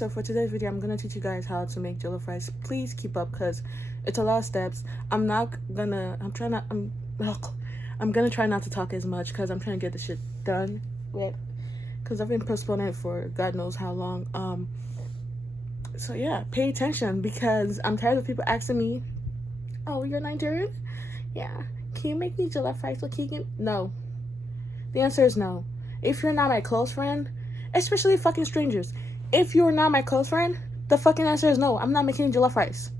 so for today's video, I'm gonna teach you guys how to make jollof rice. Please keep up because it's a lot of steps. I'm gonna try not to talk as much because I'm trying to get this shit done with, because I've been postponing it for God knows how long. So yeah, pay attention because I'm tired of people asking me, oh, you're Nigerian? Yeah, can you make me jollof rice with Keegan? No. The answer is no. If you're not my close friend, especially fucking strangers, if you're not my close friend, the fucking answer is no. I'm not making jollof rice.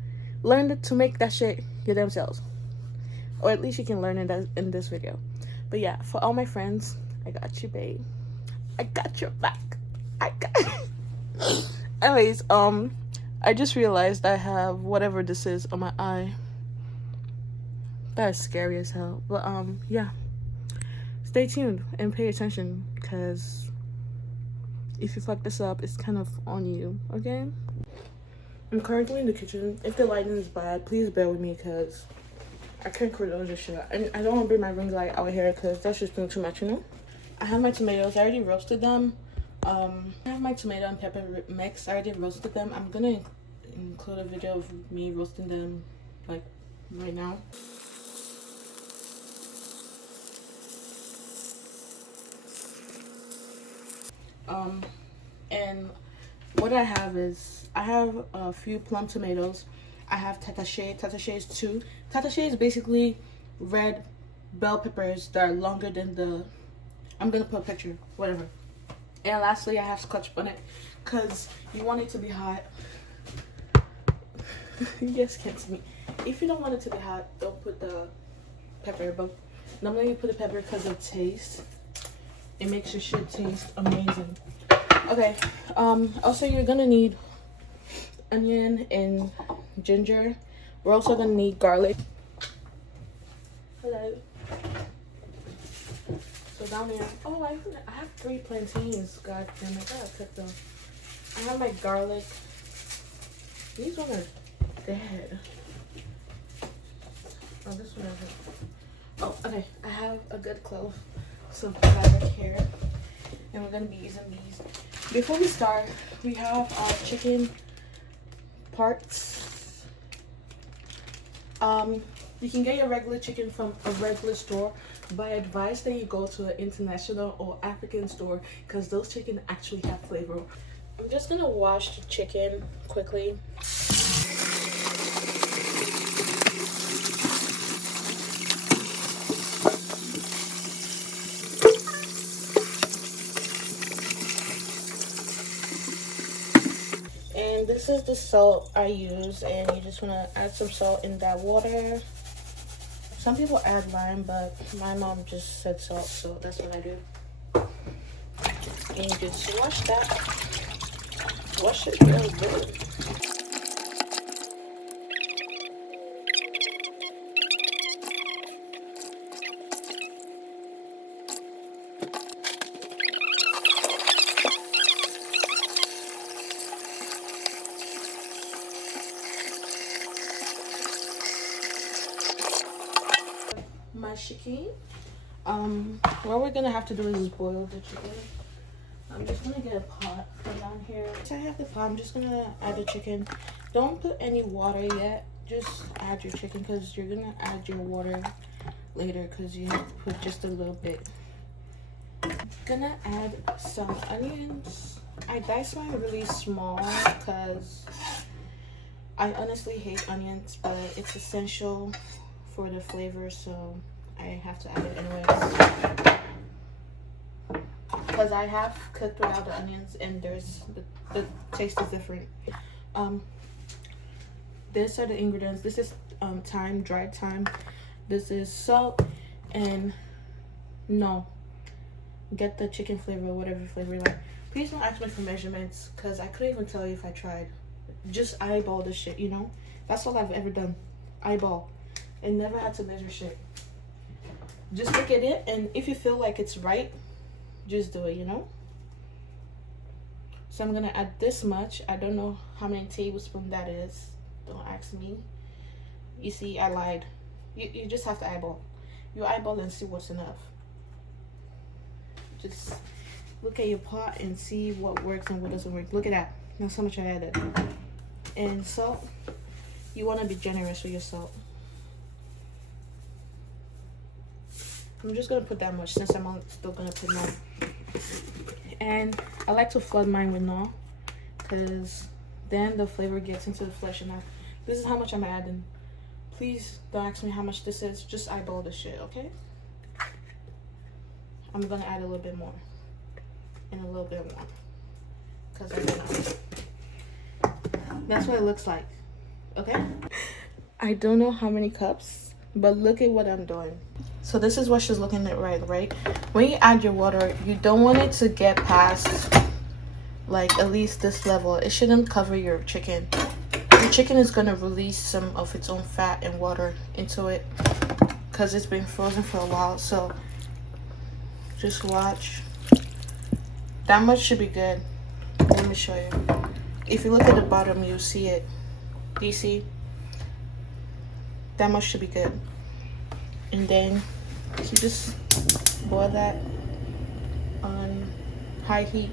Learn to make that shit your damn selves. Or at least you can learn it in this video. But yeah, for all my friends, I got you, babe. I got your back. I got Anyways, I just realized I have whatever this is on my eye. That's scary as hell. But yeah. Stay tuned and pay attention because if you fuck this up, it's kind of on you, okay? I'm currently in the kitchen. If the lighting is bad, please bear with me because I can't control this shit. And I don't want to bring my ring light out here because that's just too much, you know? I have my tomatoes. I already roasted them. I have my tomato and pepper mix. I already roasted them. I'm going to include a video of me roasting them, like, right now. And what I have is, I have a few plum tomatoes. I have tatashe. Tatashe is 2. Tatashe is basically red bell peppers that are longer than the, I'm gonna put a picture, whatever. And lastly, I have scotch bonnet because you want it to be hot. You guys can't see me. If you don't want it to be hot, don't put the pepper, but normally you put the pepper because of taste. It makes your shit taste amazing. Okay, also you're gonna need onion and ginger. We're also gonna need garlic. Hello. So down here, oh, I have 3 plantains. God damn it, I gotta cook them. I have my garlic. These ones are dead. Oh, this one isn't. Oh, okay, I have a good clove. Some garlic here, and we're gonna be using these. Before we start, we have our chicken parts. You can get your regular chicken from a regular store, but I advise that you go to an international or African store because those chicken actually have flavor. I'm just gonna wash the chicken quickly. And this is the salt I use, and you just want to add some salt in that water. Some people add lime, but my mom just said salt, so that's what I do. And you just wash that. Wash it real good. My chicken. What we're gonna have to do is boil the chicken. I'm just gonna get a pot from down here. So I have the pot. I'm just gonna add the chicken. Don't put any water yet. Just add your chicken because you're gonna add your water later because you have to put just a little bit. Gonna add some onions. I dice mine really small because I honestly hate onions, but it's essential for the flavor, so I have to add it anyways. Because I have cooked without the onions and there's the taste is different. These are the ingredients. This is thyme, dried thyme. This is salt and get the chicken flavor, whatever flavor you like. Please don't ask me for measurements because I couldn't even tell you if I tried. Just eyeball this shit, you know? That's all I've ever done. Eyeball. And never had to measure shit. Just look at it, and if you feel like it's right, just do it, you know? So I'm gonna add this much. I don't know how many tablespoons that is. Don't ask me. You see, I lied. You just have to eyeball. You eyeball and see what's enough. Just look at your pot and see what works and what doesn't work. Look at that. That's how much I added. And salt, you want to be generous with your salt. I'm just gonna put that much since I'm still gonna put more. And I like to flood mine with no, because then the flavor gets into the flesh. And this is how much I'm adding. Please don't ask me how much this is. Just eyeball this shit, okay? I'm gonna add a little bit more and a little bit more, because I don't know. That's what it looks like, okay? I don't know how many cups, but look at what I'm doing. So this is what she's looking at, right? When you add your water, you don't want it to get past like at least this level. It shouldn't cover your chicken. Your chicken is gonna release some of its own fat and water into it because it's been frozen for a while. So just watch. That much should be good. Let me show you. If you look at the bottom, you'll see it. Do you see? That much should be good. And then you just boil that on high heat.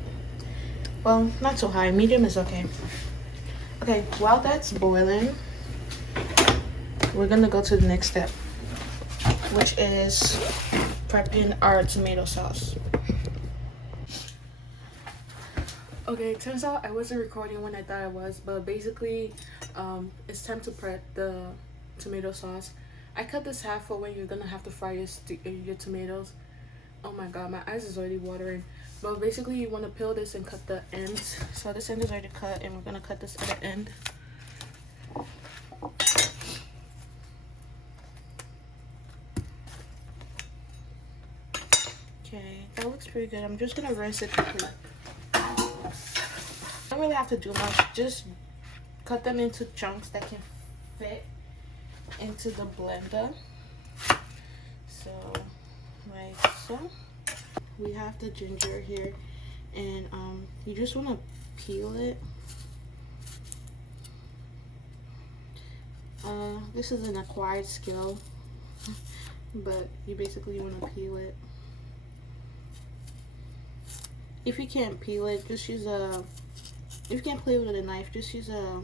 Well, not so high, medium is okay. Okay, while that's boiling, we're gonna go to the next step, which is prepping our tomato sauce. Okay, it turns out I wasn't recording when I thought I was, but basically it's time to prep the tomato sauce. I cut this half for when you're gonna have to fry your tomatoes. Oh my god, my eyes is already watering. But basically you want to peel this and cut the ends. So this end is already cut, and we're gonna cut this other end. Okay, that looks pretty good. I'm just gonna rinse it quickly. Don't really have to do much. Just cut them into chunks that can fit into the blender. So like so. We have the ginger here, and you just want to peel it. This is an acquired skill, but you basically want to peel it. If you can't peel it, just use a, if you can't peel it with a knife, just use a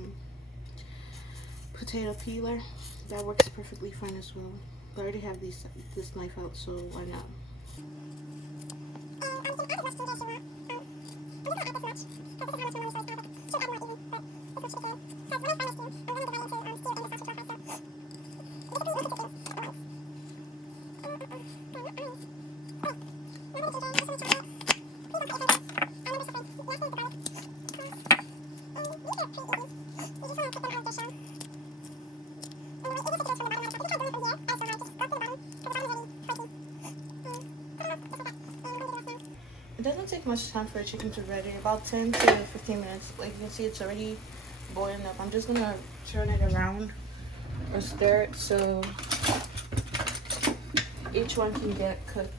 potato peeler. That works perfectly fine as well. I already have this knife out, so why not? It doesn't take much time for a chicken to ready, about 10 to 15 minutes. Like you can see, it's already boiling up. I'm just gonna turn it around or stir it so each one can get cooked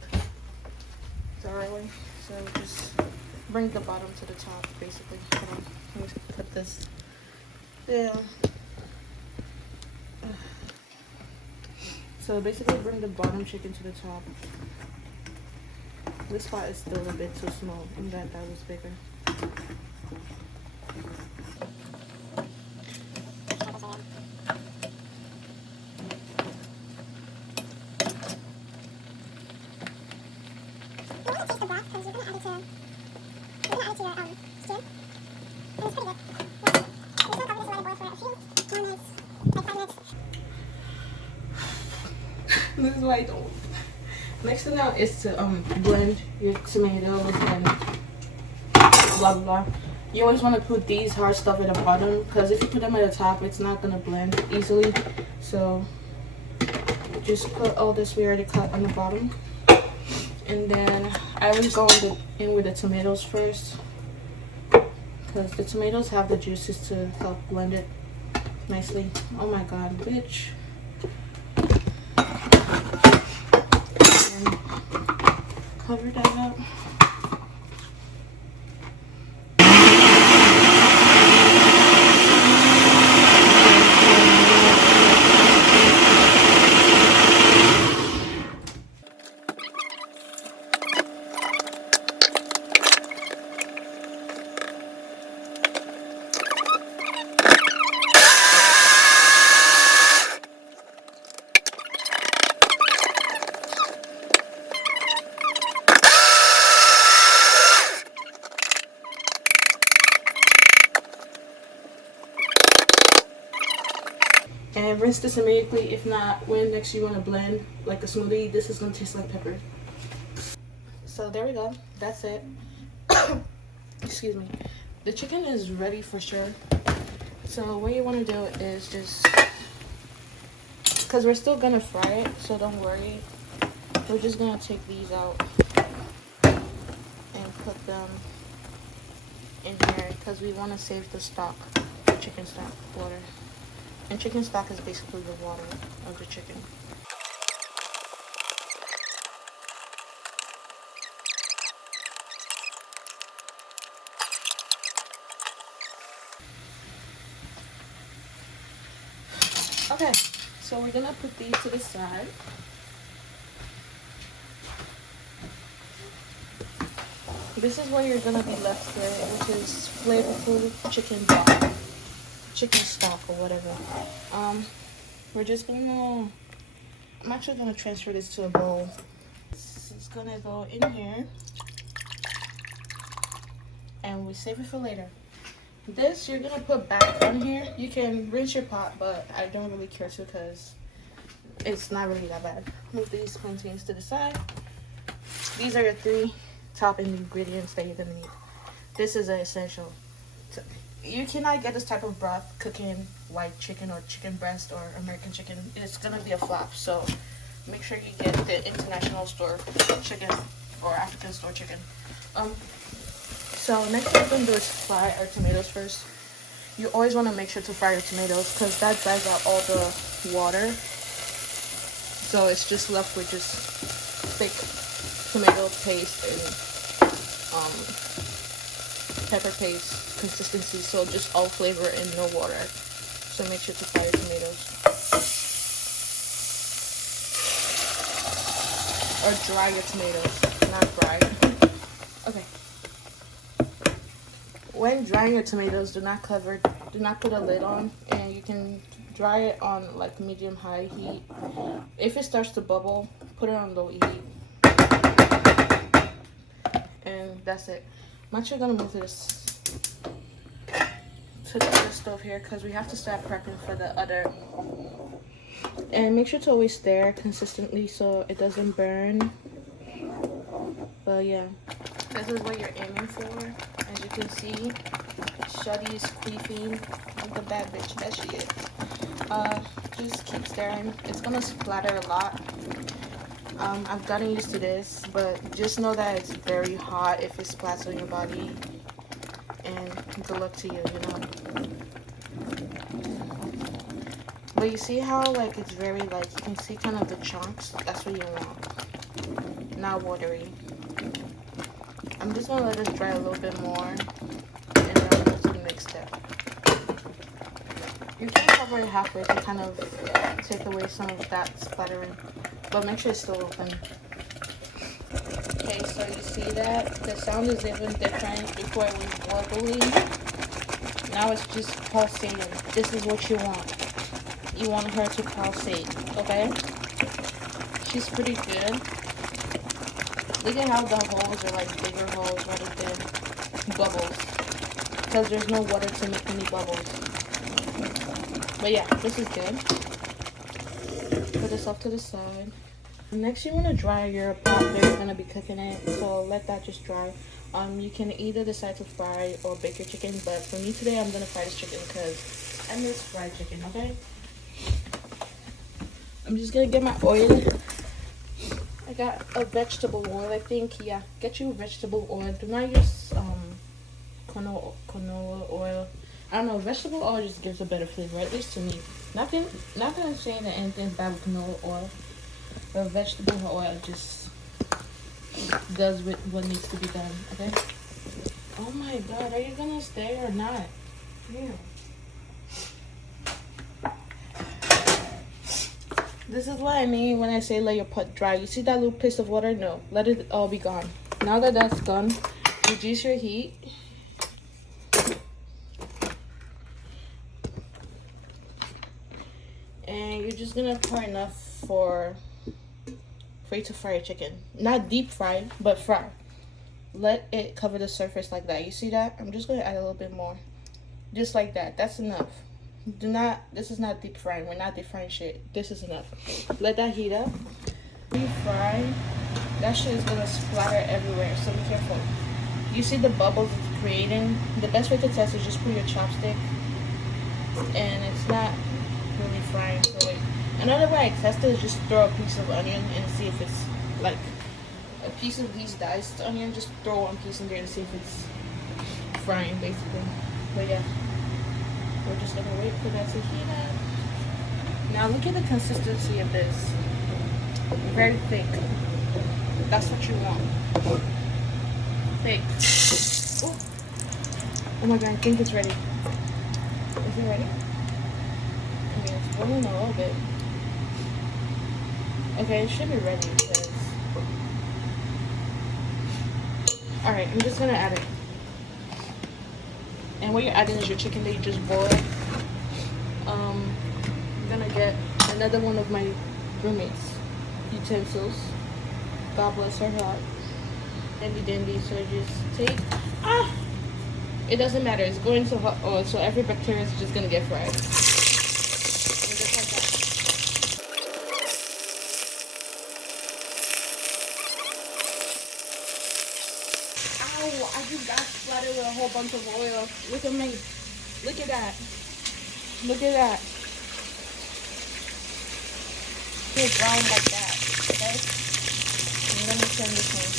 thoroughly. So just bring the bottom to the top, basically. Hold on, let me put this down. So basically bring the bottom chicken to the top. This spot is still a bit too small. I'm glad that was bigger. This is why I don't. Next thing now is to blend your tomatoes and blah blah. You always want to put these hard stuff at the bottom, because if you put them at the top, it's not gonna blend easily. So just put all this we already cut on the bottom, and then I always go in with the tomatoes first, because the tomatoes have the juices to help blend it nicely. Oh my god, bitch. Cover that up. And rinse this immediately. If not, when next you want to blend like a smoothie, this is going to taste like pepper. So there we go. That's it. Excuse me. The chicken is ready for sure. So what you want to do is just, because we're still going to fry it, so don't worry. We're just going to take these out and put them in here because we want to save the stock, the chicken stock water. And chicken stock is basically the water of the chicken. Okay, so we're gonna put these to the side. This is what you're gonna be left with, which is flavorful chicken broth, chicken stock or whatever. We're just gonna, I'm actually gonna transfer this to a bowl. This is gonna go in here, and we save it for later. This you're gonna put back on here. You can rinse your pot, but I don't really care to because it's not really that bad. Move these plantains to the side. These are your 3 top ingredients that you're gonna need. This is an essential. You cannot get this type of broth cooking white chicken or chicken breast or American chicken. It's gonna be a flop. So make sure you get the international store chicken or African store chicken. So next thing we're gonna do is fry our tomatoes first. You always want to make sure to fry your tomatoes because that dries out all the water. So it's just left with just thick tomato paste and pepper paste consistency. So just all flavor and no water. So make sure to fry your tomatoes. Or dry your tomatoes, not fry. Okay. When drying your tomatoes, do not put a lid on, and you can dry it on like medium-high heat. If it starts to bubble, put it on low heat. And that's it. I'm actually gonna move this to the other stove here because we have to start prepping for the other. And make sure to always stir consistently so it doesn't burn. But yeah, this is what you're aiming for. As you can see, Shuddy is queefing like the bad bitch that she is. Just keep stirring. It's gonna splatter a lot. I've gotten used to this, but just know that it's very hot if it splats on your body. And good luck to you, you know. But you see how like it's very like you can see kind of the chunks. That's what you want. Not watery. I'm just gonna let it dry a little bit more, and then I'll go to the next step. You can cover it halfway to kind of take away some of that splattering, but make sure it's still open. Okay, so you see that the sound is even different. Before it was warbly, now it's just pulsating. This is what you want. You want her to pulsate, okay? She's pretty good. Look at how the holes are like bigger holes rather than bubbles. Because there's no water to make any bubbles. But yeah, this is good. Put this off to the side. Next, you want to dry your pot that you're going to be cooking it. So let that just dry. You can either decide to fry or bake your chicken. But for me today, I'm going to fry this chicken because I miss fried chicken, okay? I'm just going to get my oil. I got a vegetable oil, I think. Yeah, get you vegetable oil. Do not use canola oil. I don't know, vegetable oil just gives a better flavor, at least to me. Not that I'm saying that anything's bad with canola oil, but vegetable oil just does what needs to be done, okay? Oh my god, are you gonna stay or not? Yeah. This is what I mean when I say let your pot dry. You see that little piece of water? No, let it all be gone. Now that that's done, reduce your heat. And you're just gonna pour enough for you to fry your chicken. Not deep fry, but fry. Let it cover the surface like that. You see that? I'm just gonna add a little bit more. Just like that. That's enough. Do not, this is not deep frying. We're not deep frying shit. This is enough. Let that heat up. Deep fry, that shit is gonna splatter everywhere, so be careful. You see the bubbles it's creating? The best way to test is just put your chopstick, and it's not really frying. So wait. Another way I test it is just throw a piece of onion and see if it's like a piece of these diced onion. Just throw one piece in there and see if it's frying, basically. But yeah, we're just gonna wait for that to heat up. Now look at the consistency of this. Very thick. That's what you want. Thick. Ooh. Oh my god, I think it's ready. Is it ready? I mean, it's rolling a little bit. Okay, it should be ready because... Alright, I'm just gonna add it. And what you're adding is your chicken that you just boiled. I'm gonna get another one of my roommates' utensils. God bless her heart. Dandy dandy, so just take... It doesn't matter, it's going to hot oil, so every bacteria is just gonna get fried. And just like that. Ow, I just got splattered with a whole bunch of oil. Look at me. Look at that. Look at that. It's brown like that, okay? I'm gonna turn this one.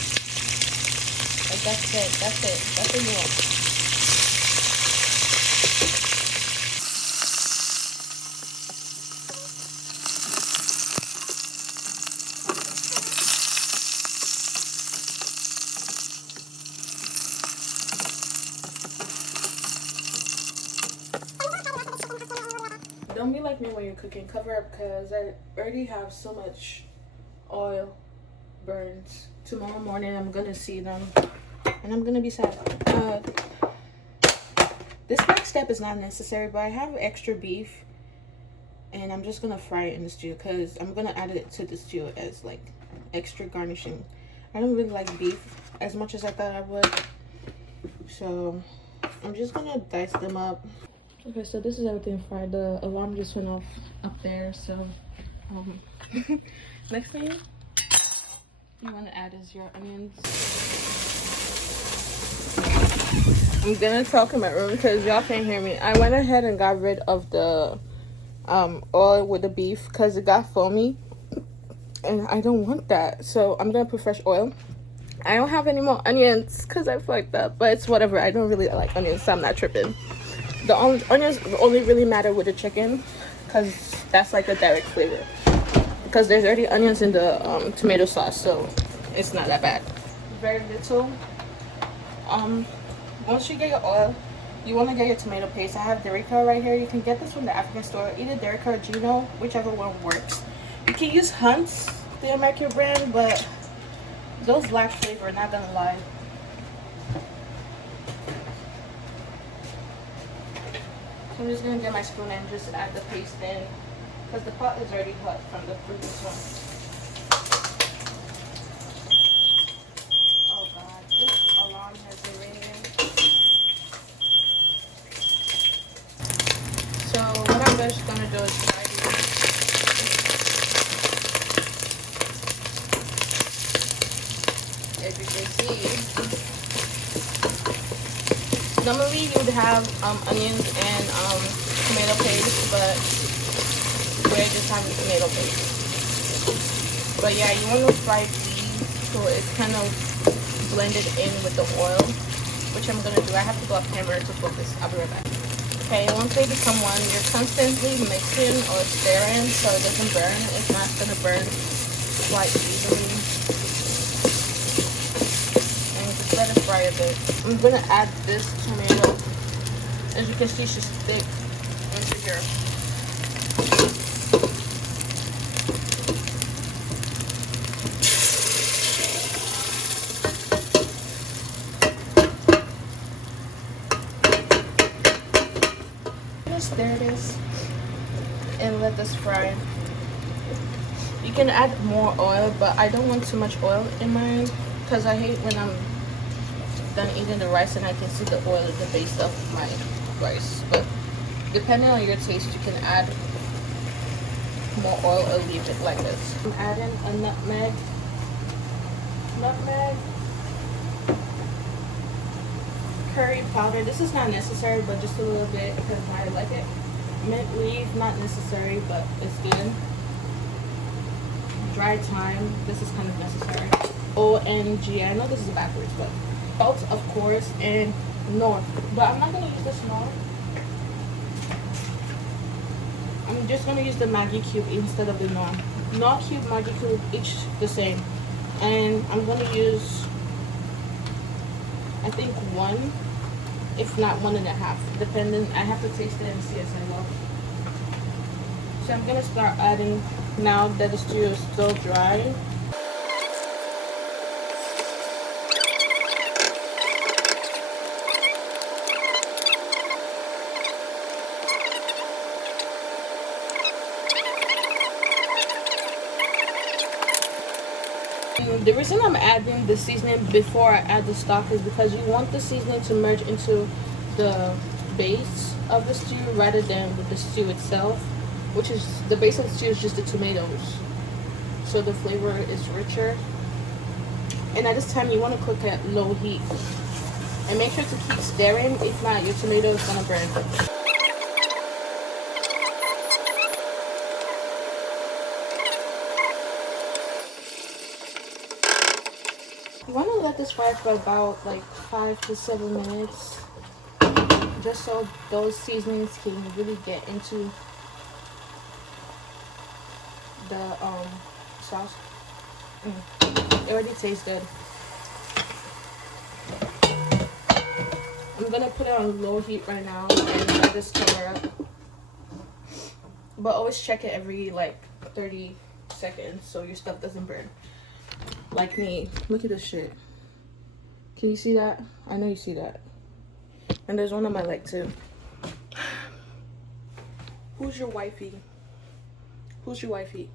Like that's it, that's it. That's what you want. Don't be like me when you're cooking. Cover up because I already have so much oil burns. Tomorrow morning I'm gonna see them and I'm gonna be sad. This next step is not necessary, but I have extra beef and I'm just gonna fry it in the stew because I'm gonna add it to the stew as like extra garnishing. I don't really like beef as much as I thought I would, so I'm just gonna dice them up. Okay, so this is everything fried. The alarm just went off up there, so next thing you want to add is your onions. I'm gonna talk in my room because y'all can't hear me. I went ahead and got rid of the oil with the beef because it got foamy and I don't want that, so I'm gonna put fresh oil. I don't have any more onions because I fucked up, but it's whatever. I don't really like onions, so I'm not tripping. The onions only really matter with the chicken because that's like a direct flavor. Because there's already onions in the tomato sauce, so it's not that bad. Very little. Once you get your oil, you want to get your tomato paste. I have Derica right here. You can get this from the African store. Either Derica or Gino, whichever one works. You can use Hunt's, the American brand, but those lack flavor, not gonna lie. So I'm just gonna get my spoon and just add the paste in because the pot is already hot from the previous one. Oh god, this alarm has been ringing. So what I'm just gonna do is fry these. As you can see, normally you would have onions and tomato paste, but we're just having tomato paste. But yeah, you want to fry these so it's kind of blended in with the oil, which I'm gonna do. I have to go off camera to focus. I'll be right back. Okay, once they become one, you're constantly mixing or stirring so it doesn't burn. It's not gonna burn quite easily. Let it fry a bit. I'm gonna add this tomato. As you can see, she's thick into here. Just stir this and let this fry. You can add more oil, but I don't want too much oil in mine because I hate when I'm done eating the rice and I can see the oil at the base of my rice. But Depending on your taste, you can add more oil or leave it like this. I'm adding a nutmeg, curry powder. This is not necessary, but just a little bit because I like it. Mint leaf, not necessary, but it's good. Dry thyme, this is kind of necessary. ONG, I know this is backwards, but salt, of course, and Knorr. But I'm not gonna use this Knorr. I'm just gonna use the Maggi cube instead of the Knorr. Knorr cube, Maggi cube, each the same. And I'm gonna use, I think 1, if not 1.5, depending. I have to taste it and see as I go. So I'm gonna start adding now that the stew is still dry. The reason I'm adding the seasoning before I add the stock is because you want the seasoning to merge into the base of the stew rather than with the stew itself, which is the base of the stew is just the tomatoes, so the flavor is richer. And at this time you want to cook at low heat and make sure to keep stirring, if not your tomato is gonna burn. You want to let this fry for about like 5 to 7 minutes, just so those seasonings can really get into the sauce. It already tastes good. I'm gonna put it on low heat right now and let this cover up. But always check it every like 30 seconds so your stuff doesn't burn. Like me. Look at this shit. Can you see that? I know you see that. And there's one on my leg too. Who's your wifey? Who's your wifey?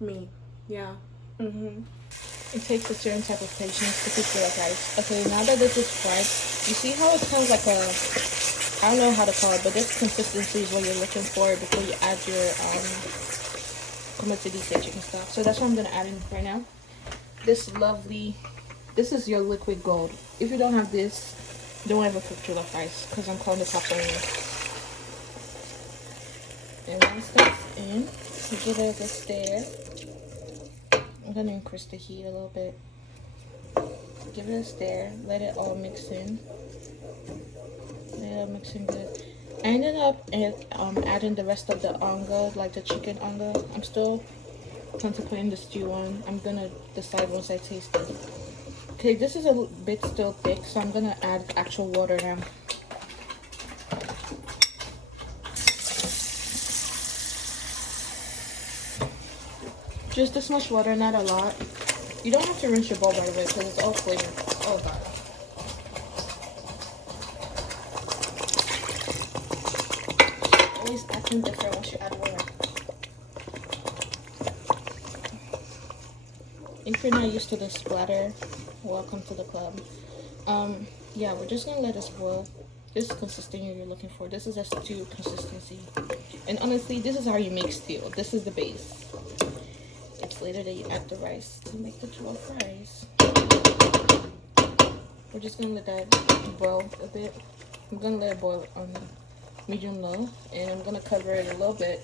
Me. Yeah. It takes a certain type of patience to cook your rice. Okay, now that this is fried, you see how it sounds like a, I don't know how to call it, but this consistency is what you're looking for before you add your como se dice, chicken stock. So that's what I'm gonna add in right now. This is your liquid gold. If you don't have this, don't ever cook jollof rice, because I'm calling the cops on you. And once that's in, you give it a good stir. I'm gonna increase the heat a little bit. Give it a stir, let it all mix in. Let it all mix in good. I ended up adding the rest of the onga, like the chicken onga. I'm still contemplating the stew one. I'm gonna decide once I taste it. Okay, this is a bit still thick, so I'm gonna add actual water now. Just this much water, not a lot. You don't have to rinse your bowl, by the way, because it's all flavored. Oh god. Always acting different once you add water. If you're not used to the splatter, welcome to the club. Yeah, we're just gonna let this boil. This consistency you're looking for. This is a stew consistency. And honestly, this is how you make stew. This is the base. It's later that you add the rice to make the jollof rice. We're just gonna let that boil a bit. I'm gonna let it boil on medium low, and I'm gonna cover it a little bit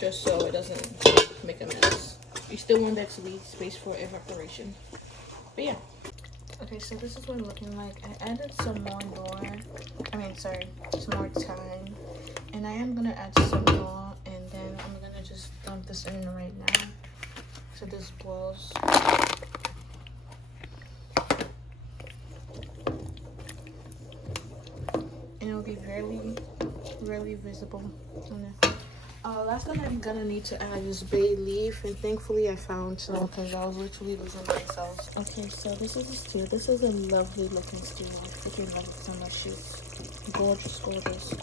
just so it doesn't make a mess. You still want that to leave space for evaporation. But yeah. Okay, so this is what it's looking like. I added some more some more thyme, and I am gonna add some more, and then I'm gonna just dump this in right now so this boils. And it'll be really visible on there. Last one I'm gonna need to add is bay leaf, and thankfully I found some because I was literally losing myself. Okay, so this is the stew. This is a lovely looking stew. I freaking love it so much. It's gorgeous.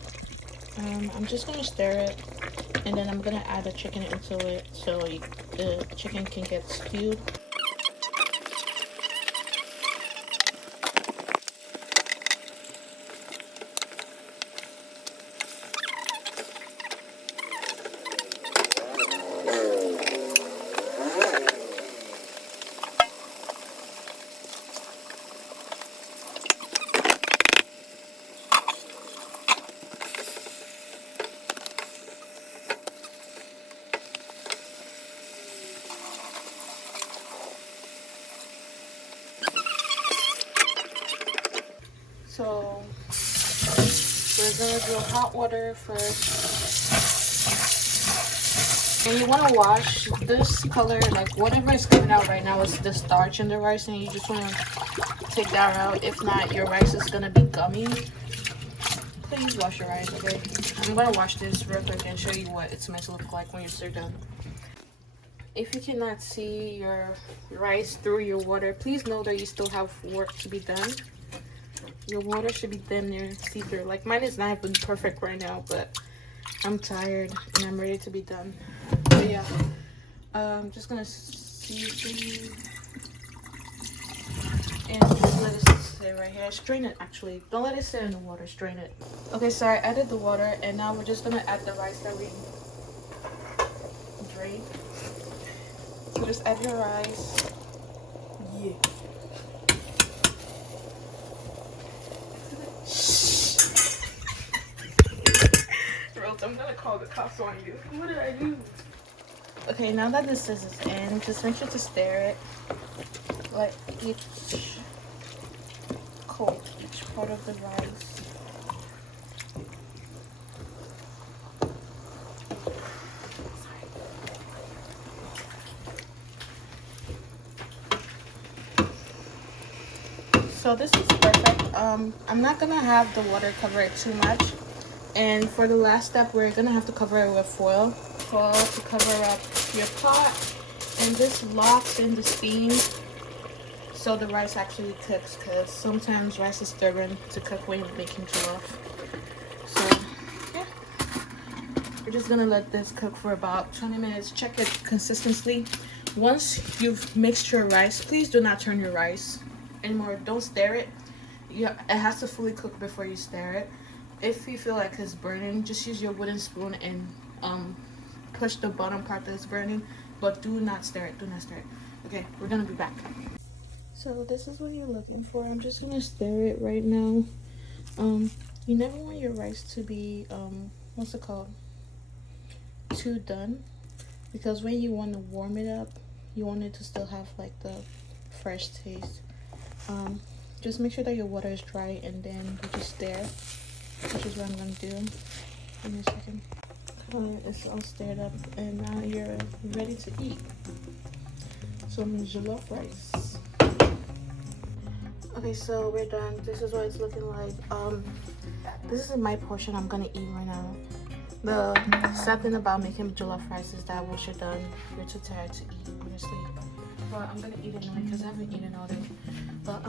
I'm just gonna stir it, and then I'm gonna add the chicken into it so the chicken can get stewed. gonna do hot water first. And you want to wash this color, like whatever is coming out right now is the starch in the rice, and you just want to take that out. If not, your rice is gonna be gummy. Please wash your rice, okay? I'm gonna wash this real quick and show you what it's meant to look like when you're done. If you cannot see your rice through your water, please know that you still have work to be done. Your water should be damn near see-through. Like mine is not even perfect right now, but I'm tired and I'm ready to be done. So yeah, I'm just gonna season and just let it sit right here. Strain it actually. Don't let it sit in the water, strain it. Okay, so I added the water and now we're just gonna add the rice that we drained. So just add your rice. Yeah. Rose, I'm gonna call the cops on you. What did I do? Okay, now that this is in, just make sure to stir it. Like each coat, each part of the rice. So this is perfect. I'm not gonna have the water cover it too much. And for the last step, we're gonna have to cover it with foil. Foil to cover up your pot. And this locks in the steam so the rice actually cooks, because sometimes rice is stubborn to cook when you're making jollof. So yeah, we're just gonna let this cook for about 20 minutes. Check it consistently. Once you've mixed your rice, please do not turn your rice anymore. Don't stir it. It has to fully cook before you stir it. If you feel like it's burning, just use your wooden spoon and push the bottom part that's burning, but do not stir it. Do not stir it. Okay, we're gonna be back. So this is what you're looking for. I'm just gonna stir it right now. You never want your rice to be what's it called, too done, because when you want to warm it up, you want it to still have like the fresh taste. Just make sure that your water is dry, and then you just stir, which is what I'm gonna do. Give me a second. It's all stirred up, and now you're ready to eat. Some jollof rice. Okay, so we're done. This is what it's looking like. This is my portion I'm gonna eat right now. The sad thing about making jollof rice is that once you're done, you're too tired to eat, honestly. But I'm gonna eat it now because I haven't eaten all day. But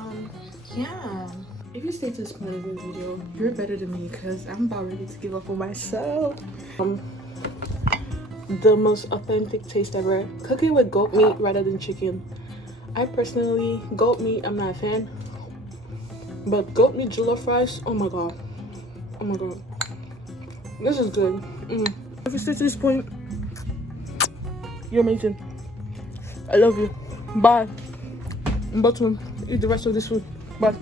yeah. If you stay to this part of the video, you're better than me, because I'm about ready to give up on myself. The most authentic taste ever. Cook it with goat meat rather than chicken. I personally, goat meat, I'm not a fan. But goat meat jollof rice, oh my god. Oh my god. This is good. If you stay to this point, you're amazing. I love you. Bye. I'm about to eat the rest of this food. Bye.